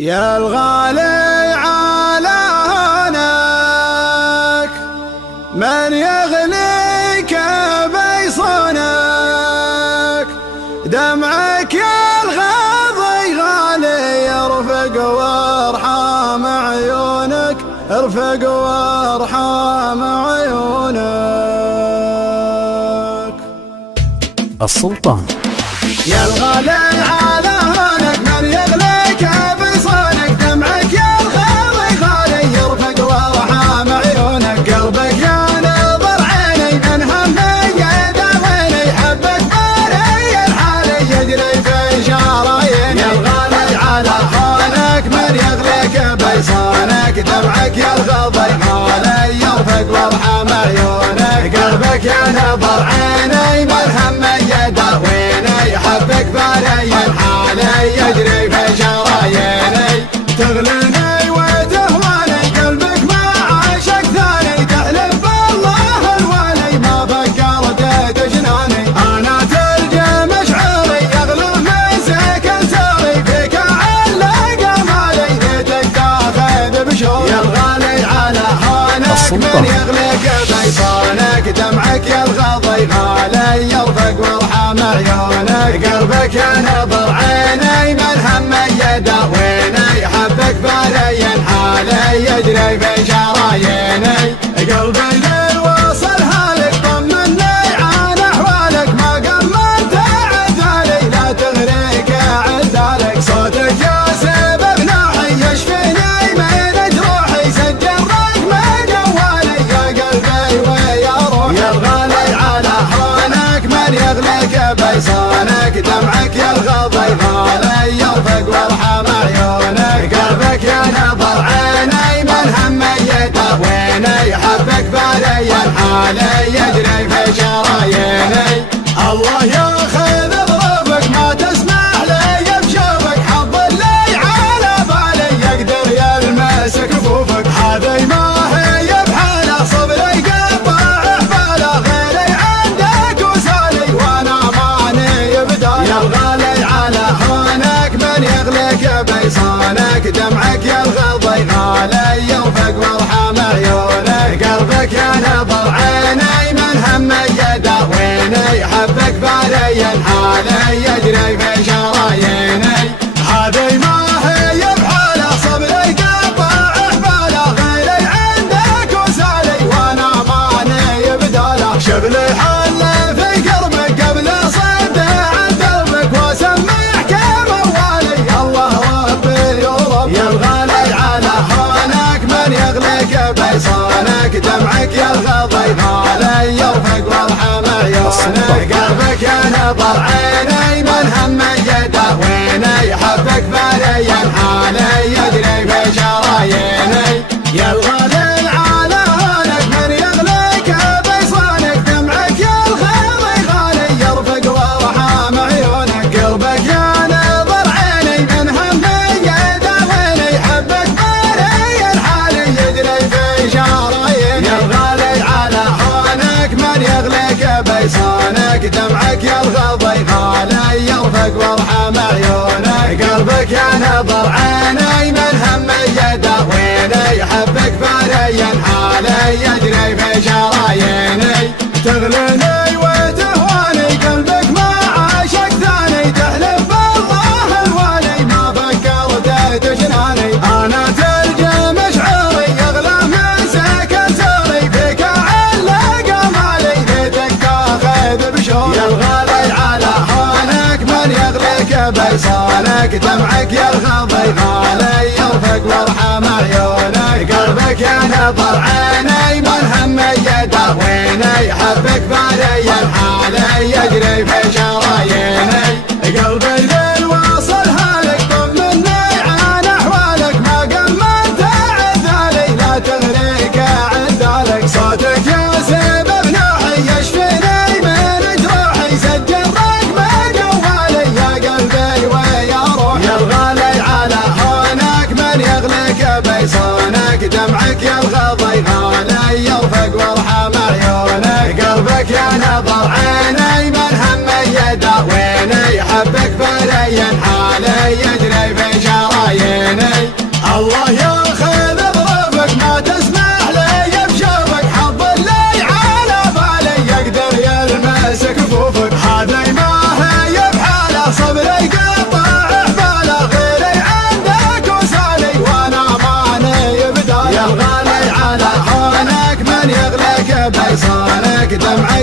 يا الغالي على هونك من يغليك بيصونك، دمعك يا الغاضي غالي يرفق وارحام عيونك، ارفق وارحام عيونك. السلطان. يا الغالي على هونك من يغليك بيصونك، دمعك يا الغاضي غالي يرفق وارحام عيونك، قلبك يا نظر عيني من همي يداويني، حبك باري الحالي يجري في شراييني. يا الغالي على هونك من يغليك بيصونك، دمعك يا الغاضي غالي يرفق وارحام عيونك، قلبك يا نظر عيني من همي يداويني، حبك باري الحالي يجري في شراييني. تغليني وتهواني قلبك ما عاشق ثاني، تحلف بالله الوالي ما فكرت تجناني، انا ترجى مشعري يغلو من سكن ساري، فيك علق مالي ليتك تاخذ بشوري. يا الغالي على هونك من يغلق بيصونك، دمعك يا الغاضي غالي يرفق وارحام عيونك، قلبك يا نظر عيني من همي يداويني، حبك باري الحالي يجري في شراييني. قلبي للوصل هالك طمني عن احوالك، ما قمنت عذالي لا تغريك عذالك، صوتك يا سبب نوحي يشفيني من جروحي، سجل رقم جوالي يا قلبي ويا روحي. يا الغالي على هونك من يغليك بيصونك، دمعك يا الغاضي غالي يرفق وارحام عيونك، قلبك يا نظر عيني من همي يداويني، حبك باري الحالي يجري في شراييني. الله ياخذ ظروفك ما تسمح لي بشوفك، حظ اللي على بالي يقدر يلمس كفوفك، هذي ما هي بحاله صبري قطع حباله، غيري عندك وسالي وانا ماني بداله. يا الغالي على هونك من يغليك بيصونك، دمعك يا الغاضي غالي يرفق وارحام عيونك، قلبك يا نظر عيني من همي يداويني، حبك باري الحالي يجري في شراييني. هذي ما هي بحاله صبري قطع حباله، غيري عندك وسالي وانا ماني بداله، شغلي حل في قربك قبل صد عن دربك، واسمعك موالي الله ربي ورب. يا الغالي على هونك من يغليك بيصونك، دمعك يا الغاضي غالي يرفق وارحام عيونك، قلبك يا نظر عيني من همي يداويني، حبك باري الحالي يجري في شراييني. يا الغالي على هونك من يغليك بيصونك، دمعك يا الغاضي غالي يرفق وارحام عيونك، قلبك يا نظر عيني من همي يداويني، حبك باري الحالي يجري في شراييني. يا الغالي على هونك من يغليك بيصونك، دمعك يا الغاضي غالي يرفق وارحام عيونك، قلبك يا نظر عيني من همي يداويني، حبك باري الحالي يجري في شراييني. تغليني وتهواني قلبك ما عاشق ثاني، تحلف بالله الوالي ما فكرت تجناني، انا ترجى مشعري يغلى من سكن ساري، فيك علق مالي ليتك تاخذ بشوري. يا الغالي على هونك من يغليك بيصونك، دمعك يا الغاضي غالي يرفق وارحام عيونك، قلبك يا نظر عيني من همي يداويني، حبك باري الحالي يجري في شراييني. قلبي للوصل هالك طمني عن احوالك، ما قمنت عذالي لا تغريك عذالك، صوتك يا سبب نوحي يشفيني من جروحي، سجل رقم جوالي يا قلبي ويا روحي. يا الغالي على هونك من يغليك بيصونك، دمعك يا الغاضي غالي يرفق وارحام عيونك، قلبك يا نظر عيني من همي يداويني، حبك باري الحالي يجري في شراييني.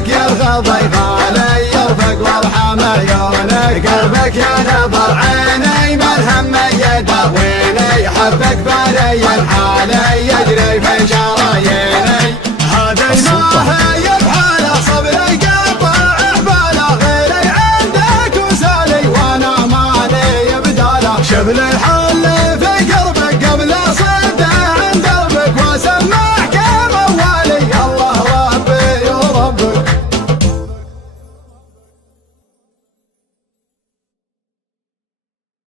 قلبك يا الغضي غالي يرفق وارحم عيونك قلبك يا نظر عيني من هم يداويني حبك بالي الحالي يجري في شراييني هذي ما هي بحاله صبري قطع احباله غيري عندك وسالي وانا مالي بداله شبل الحال